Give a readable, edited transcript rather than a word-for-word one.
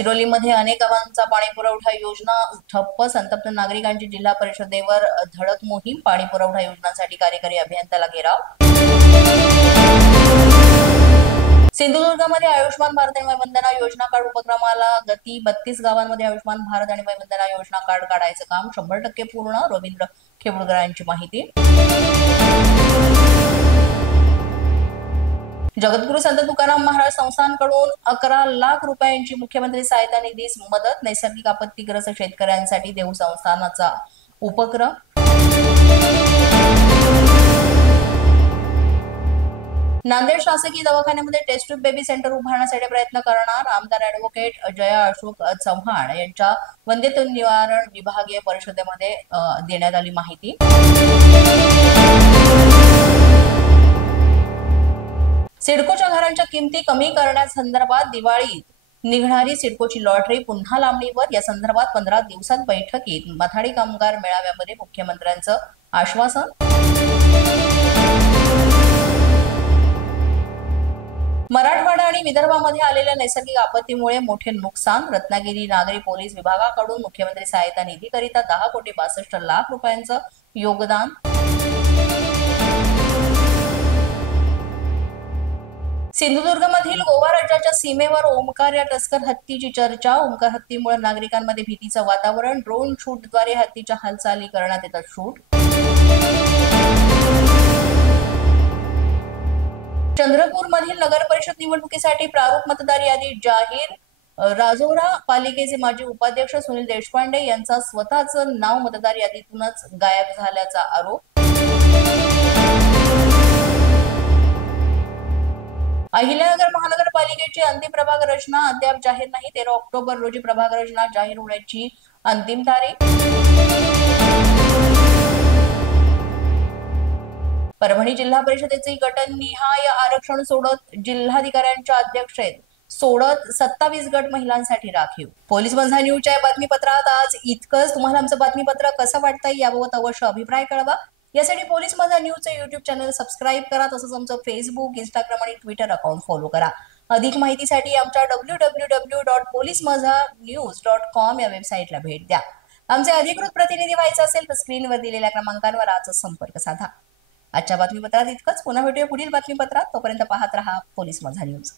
गडचिरोलीमध्ये अनेक गावांचा पाणी पुरवठा योजना ठप्प. संतप्त नागरिकांची जिल्हा परिषदेवर धडक मोहीम. पाणी पुरवठा योजनांसाठी कार्यकारी अभियंत्याला घेराव. सिंधुदुर्गमध्ये आयुष्मान भारत आणि वयवंदना योजना कार्ड उपक्रमाला गती. 32 गावांमध्ये आयुष्मान भारत आणि वयवंदना योजना कार्ड काढायचं काम 100% पूर्ण. रवींद्र खेवडकरांची माहिती. जगद्गुरु संत तुकाराम महाराज संस्थानकडून 11 लाख रुपयांची मुख्यमंत्री सहायता निधीस मदत. नैसर्गिक आपत्तीग्रस्त शेतकऱ्यांसाठी देऊ संस्थानाचा उपक्रम. नांदेड शासकीय दवाखान्यामध्ये टेस्ट ट्यूब बेबी सेंटर उभारण्यासाठी प्रयत्न करणार. आमदार ॲडव्होकेट जया अशोक चव्हाण यांच्या वंध्यत्व निवारण विभागीय परिषदेमध्ये देण्यात आली माहिती. सिडकोच्या घरांच्या किमती कमी करण्यासंदर्भात दिवाळीत निघणारी सिडकोची लॉटरी पुन्हा लांबणीवर. या संदर्भात 15 दिवसात बैठकीत माथाडी कामगार मेळाव्यामध्ये मुख्यमंत्र्यांचं आश्वासन. मराठवाडा आणि विदर्भामध्ये आलेल्या नैसर्गिक आपत्तीमुळे मोठे नुकसान. रत्नागिरी नागरी पोलीस विभागाकडून मुख्यमंत्री सहायता निधीकरिता 10,62,00,000 रुपयांचं योगदान. सिंधुदुर्गमधील गोवा राज्याच्या सीमेवर ओमकार या टस्कर हत्तीची चर्चा. ओमकार हत्तीमुळे नागरिकांमध्ये भीतीचं वातावरण. ड्रोन शूटद्वारे हत्तीच्या हालचाली करण्यात येतात. शूट. चंद्रपूरमधील नगर परिषद निवडणुकीसाठी प्रारूप मतदार यादी जाहीर. राजौरा पालिकेचे माजी उपाध्यक्ष सुनील देशपांडे यांचा स्वतःचं नाव मतदार यादीतूनच गायब झाल्याचा आरोप. अहिल्यानगर महानगरपालिकेची अंतिम प्रभाग रचना अद्याप जाहीर नाही. 13 ऑक्टोबर रोजी प्रभाग रचना जाहीर होण्याची अंतिम तारीख. परभणी जिल्हा परिषदेचे गटनिहाय आरक्षण सोडत जिल्हाधिकाऱ्यांच्या अध्यक्षतेत 27 गट महिलांसाठी राखीव. पोलीस माझा न्यूजच्या बातमीपत्रात आज इतकंच. तुम्हाला आमचं बातमीपत्र कसं वाटतंय याबाबत अवश्य अभिप्राय कळवा. यासाठी पोलीस माझा न्यूजचं युट्यूब चॅनल सबस्क्राईब करा. तसंच आमचं फेसबुक, इंस्टाग्राम आणि ट्विटर अकाउंट फॉलो करा. अधिक माहितीसाठी आमच्या www.policemazhanews.com या वेबसाईटला भेट द्या. आमचे अधिकृत प्रतिनिधी व्हायचे असेल तर स्क्रीनवर दिलेल्या क्रमांकांवर आजच संपर्क साधा. आजच्या बातमीपत्रात इतकंच. पुन्हा भेटूया पुढील बातमीपत्रात. तोपर्यंत पाहत रहा पोलीस माझा न्यूज.